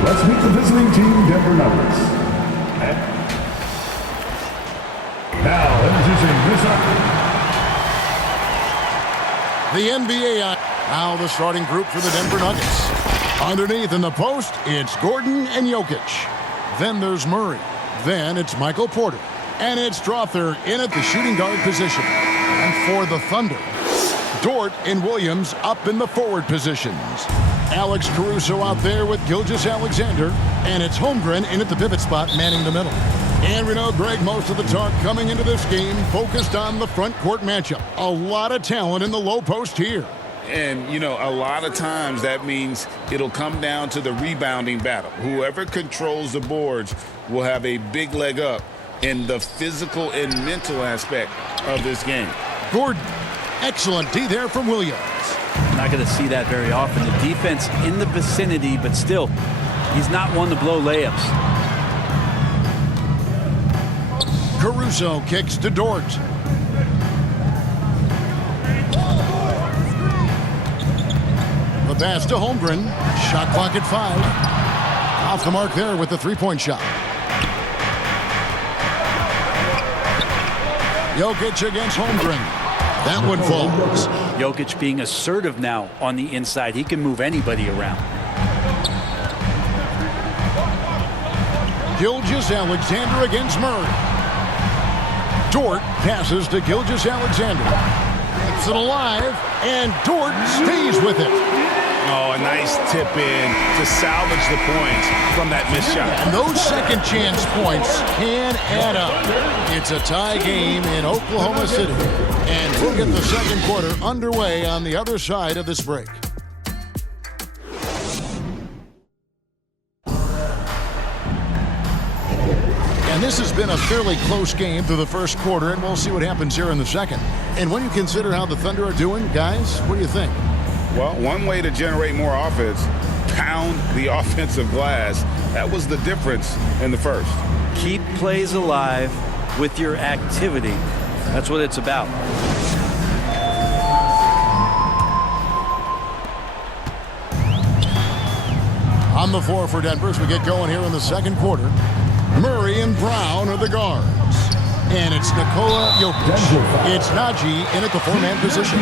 Let's meet the visiting team, Denver Nuggets. Now, introducing this the NBA. Now the starting group for the Denver Nuggets. Underneath in the post, it's Gordon and Jokic. Then there's Murray. Then it's Michael Porter. And it's Strother in at the shooting guard position. And for the Thunder, Dort and Williams up in the forward positions. Alex Caruso out there with Gilgeous-Alexander. And it's Holmgren in at the pivot spot, manning the middle. And we know, Greg, most of the talk coming into this game focused on the front court matchup. A lot of talent in the low post here. And, you know, a lot of times that means it'll come down to the rebounding battle. Whoever controls the boards will have a big leg up in the physical and mental aspect of this game. Gordon, excellent D there from Williams. Not going to see that very often. The defense in the vicinity, but still, he's not one to blow layups. Caruso kicks to Dort. The pass to Holmgren. Shot clock at 5. Off the mark there with the three-point shot. Jokic against Holmgren. That one falls. Jokic being assertive now on the inside. He can move anybody around. Gilgeous-Alexander against Murray. Dort passes to Gilgeous-Alexander. Keeps it alive, and Dort stays with it. Oh, a nice tip in to salvage the points from that missed shot. And those second chance points can add up. It's a tie game in Oklahoma City. And we'll get the second quarter underway on the other side of this break. And this has been a fairly close game through the first quarter, and we'll see what happens here in the second. And when you consider how the Thunder are doing, guys, what do you think? Well, one way to generate more offense, pound the offensive glass. That was the difference in the first. Keep plays alive with your activity. That's what it's about. On the floor for Denver as we get going here in the second quarter. Murray and Brown are the guards. And it's Nikola Jokic. It's Najee in at the four-man position.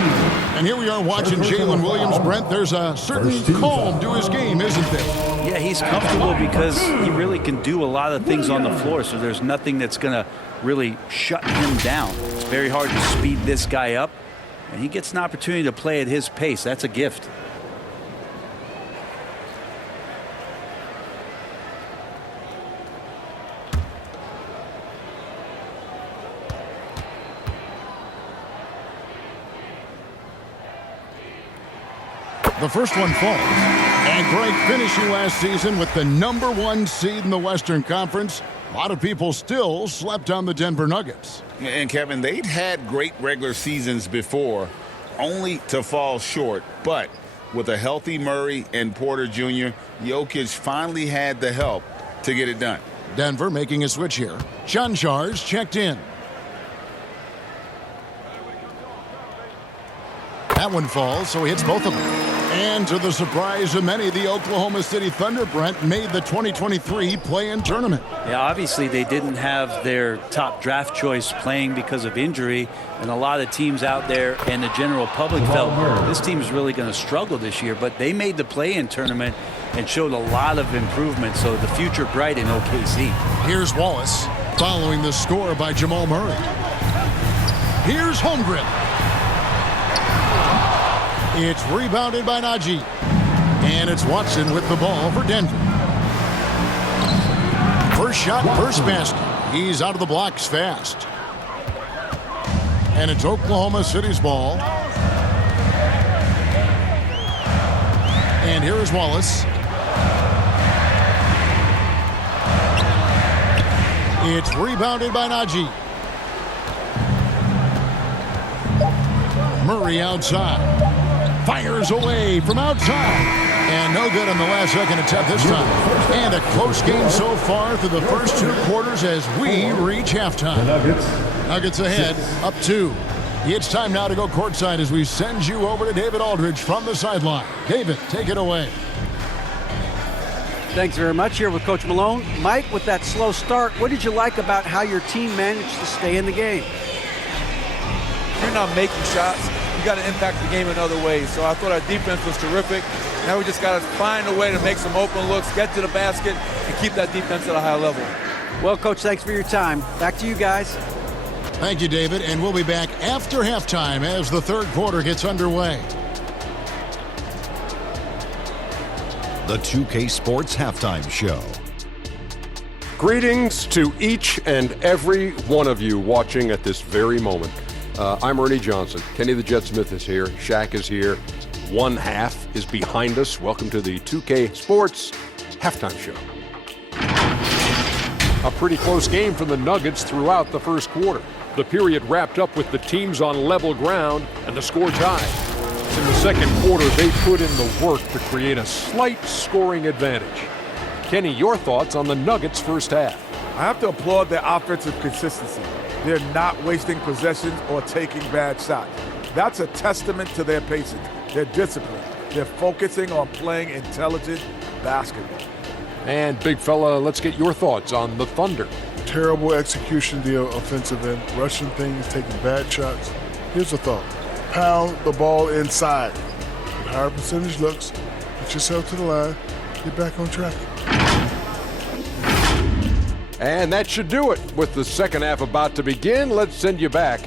And here we are watching Jalen Williams. Brent, there's a certain calm to his game, isn't there? Yeah, he's comfortable because he really can do a lot of things on the floor, so there's nothing that's going to really shut him down. It's very hard to speed this guy up, and he gets an opportunity to play at his pace. That's a gift. The first one falls. And Greg finishing last season with the #1 seed in the Western Conference. A lot of people still slept on the Denver Nuggets. And Kevin, they'd had great regular seasons before, only to fall short. But with a healthy Murray and Porter Jr., Jokic finally had the help to get it done. Denver making a switch here. Chanchars checked in. That one falls, so he hits both of them. And to the surprise of many, the Oklahoma City Thunder, Brent, made the 2023 play-in tournament. Yeah, obviously they didn't have their top draft choice playing because of injury, and a lot of teams out there and the general public felt this team is really going to struggle this year, but they made the play-in tournament and showed a lot of improvement, so the future bright in OKC. Here's Wallace following the score by Jamal Murray. Here's Holmgren. It's rebounded by Najee. And it's Watson with the ball for Denver. First shot, first basket. He's out of the blocks fast. And it's Oklahoma City's ball. And here is Wallace. It's rebounded by Najee. Murray outside. Fires away from outside. And no good on the last second attempt this time. And a close game so far through the first two quarters as we reach halftime. Nuggets ahead, up 2. It's time now to go courtside as we send you over to David Aldridge from the sideline. David, take it away. Thanks very much. Here with Coach Malone. Mike, with that slow start, what did you like about how your team managed to stay in the game? You're not making shots. You got to impact the game in other ways. So I thought our defense was terrific. Now we just got to find a way to make some open looks, get to the basket, and keep that defense at a high level. Well, Coach, thanks for your time. Back to you guys. Thank you, David, and we'll be back after halftime as the third quarter gets underway. The 2K Sports Halftime Show. Greetings to each and every one of you watching at this very moment. I'm Ernie Johnson. Kenny the Jet Smith is here. Shaq is here. One half is behind us. Welcome to the 2K Sports Halftime Show. A pretty close game for the Nuggets throughout the first quarter. The period wrapped up with the teams on level ground and the score tied. In the second quarter, they put in the work to create a slight scoring advantage. Kenny, your thoughts on the Nuggets' first half? I have to applaud their offensive consistency. They're not wasting possessions or taking bad shots. That's a testament to their patience, their discipline. They're focusing on playing intelligent basketball. And big fella, let's get your thoughts on the Thunder. Terrible execution, the offensive end, rushing things, taking bad shots. Here's a thought. Pound the ball inside. With higher percentage looks, get yourself to the line, get back on track. And that should do it. With the second half about to begin, let's send you back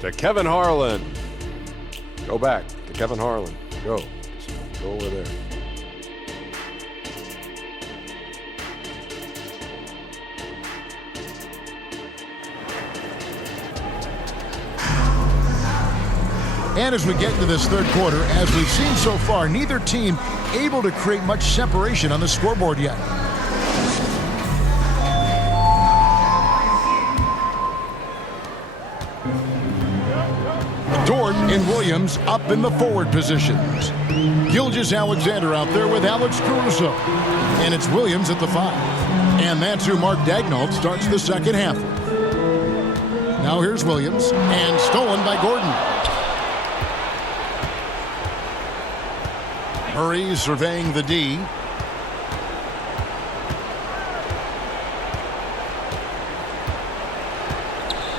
to Kevin Harlan. Go back to Kevin Harlan. Go over there. And as we get into this third quarter, as we've seen so far, neither team able to create much separation on the scoreboard yet. Dort and Williams up in the forward positions. Gilgeous-Alexander out there with Alex Caruso. And it's Williams at the 5. And that's who Mark Daigneault starts the second half with. Now here's Williams, and stolen by Gordon. Murray surveying the D.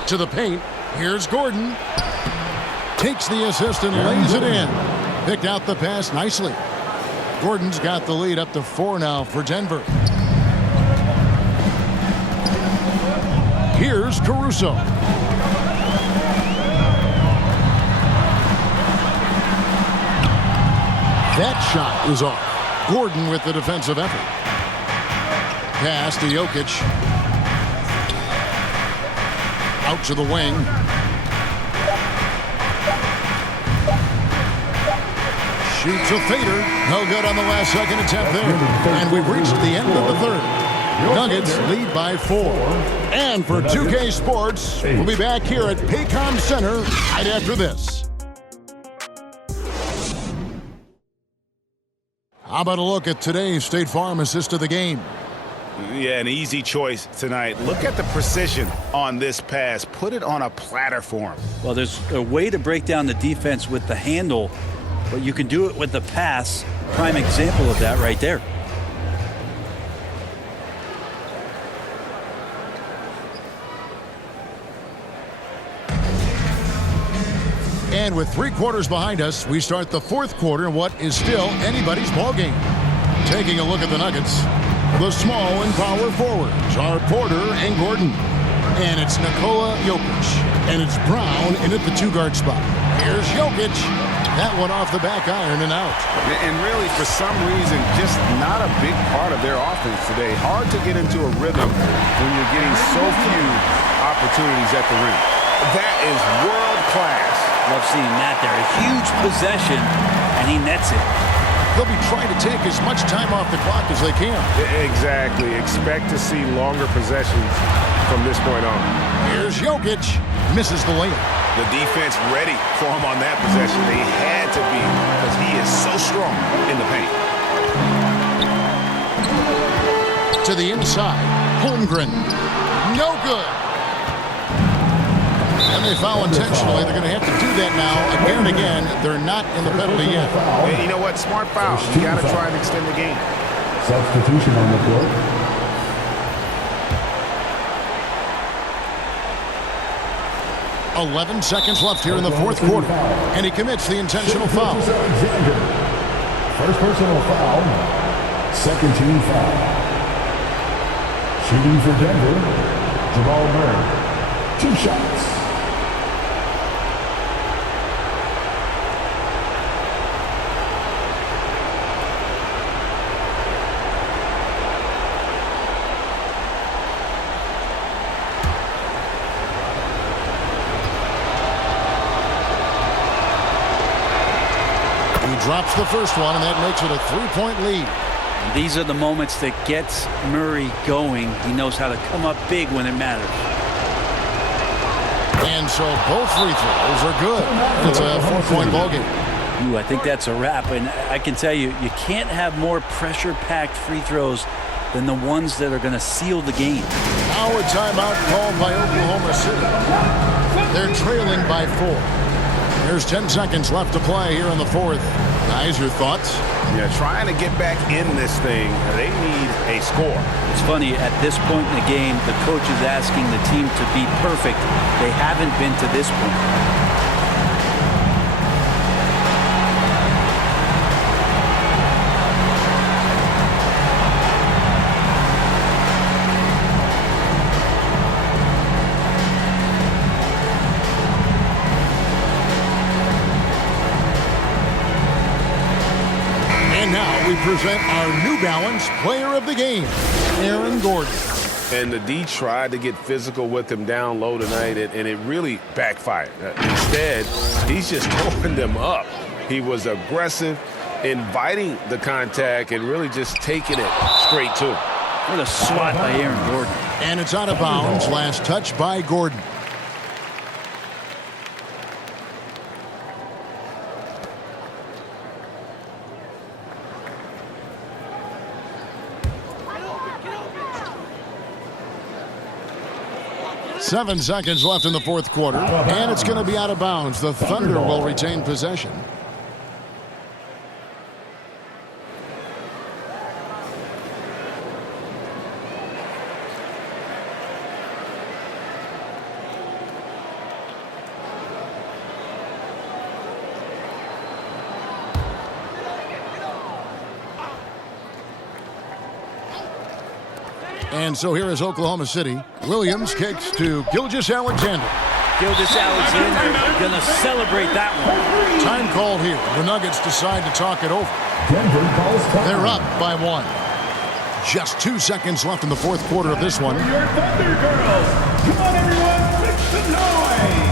To the paint. Here's Gordon. Takes the assist and lays it in. Picked out the pass nicely. Gordon's got the lead up to 4 now for Denver. Here's Caruso. That shot is off. Gordon with the defensive effort. Pass to Jokic. Out to the wing. Shoots a fader. No good on the last second attempt there. And we've reached the end of the third. Nuggets lead by 4. And for 2K Sports, we'll be back here at PayCom Center right after this. How about a look at today's State Farm assist of the game? Yeah, an easy choice tonight. Look at the precision on this pass. Put it on a platter for him. Well, there's a way to break down the defense with the handle, but you can do it with the pass. Prime example of that right there. And with 3 quarters behind us, we start the fourth quarter in what is still anybody's ballgame. Taking a look at the Nuggets, the small and power forwards are Porter and Gordon. And it's Nikola Jokic. And it's Brown in at the 2-guard spot. Here's Jokic. That one off the back iron and out. And really, for some reason, just not a big part of their offense today. Hard to get into a rhythm when you're getting so few opportunities at the rim. That is world class. Love seeing that there. A huge possession, and he nets it. They'll be trying to take as much time off the clock as they can. Exactly. Expect to see longer possessions from this point on. Here's Jokic. Misses the layup. The defense ready for him on that possession. They had to be, because he is so strong in the paint. To the inside. Holmgren. No good. And they foul intentionally. They're going to have to do that now again and again. They're not in the penalty yet. Hey, you know what? Smart foul. You got to try and extend the game. Substitution on the court. .11 seconds left here in the fourth quarter, and he commits the intentional foul. First personal foul, second team foul. Shooting for Denver, Jamal Murray. 2 shots. Drops the first one, and that makes it a 3-point lead. And these are the moments that gets Murray going. He knows how to come up big when it matters. And so both free throws are good. It's a 4-point ball game. Ooh, I think that's a wrap. And I can tell you, you can't have more pressure-packed free throws than the ones that are going to seal the game. Now a timeout called by Oklahoma City. They're trailing by 4. There's 10 seconds left to play here in the fourth. Guys, your thoughts? Yeah, trying to get back in this thing, they need a score. It's funny, at this point in the game, the coach is asking the team to be perfect. They haven't been to this point. Present our New Balance Player of the Game, Aaron Gordon. And the D tried to get physical with him down low tonight, and it really backfired. Instead, he's just throwing them up. He was aggressive, inviting the contact, and really just taking it straight to him. What a swat by Aaron Gordon. And it's out of bounds. Last touch by Gordon. Seven seconds left in the fourth quarter, and it's going to be out of bounds. The Thunder will retain possession. And so here is Oklahoma City. Williams kicks to Gilgeous-Alexander. Gilgeous-Alexander going to celebrate that one. Time called here. The Nuggets decide to talk it over. They're up by 1. Just 2 seconds left in the fourth quarter of this one. Your Thunder Girls. Come on, everyone. Make some noise.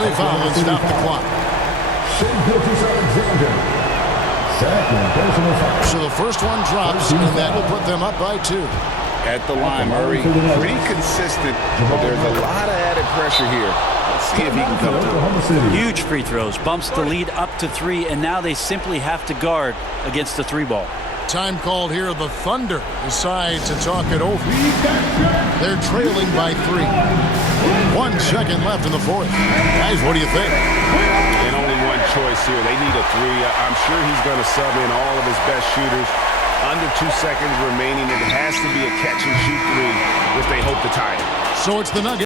They foul and stop the clock. So the first one drops, and that will put them up by 2. At the line, Murray, pretty consistent, but there's a lot of added pressure here. Let's see if he can come through. Huge free throws, bumps the lead up to 3, and now they simply have to guard against the 3-ball. Time called here. The Thunder decide to talk it over. They're trailing by 3. 1 second left in the fourth. Guys, what do you think? And only one choice here. They need a 3. I'm sure he's going to sub in all of his best shooters. Under 2 seconds remaining. It has to be a catch-and-shoot 3 if they hope to tie it. So it's the Nuggets.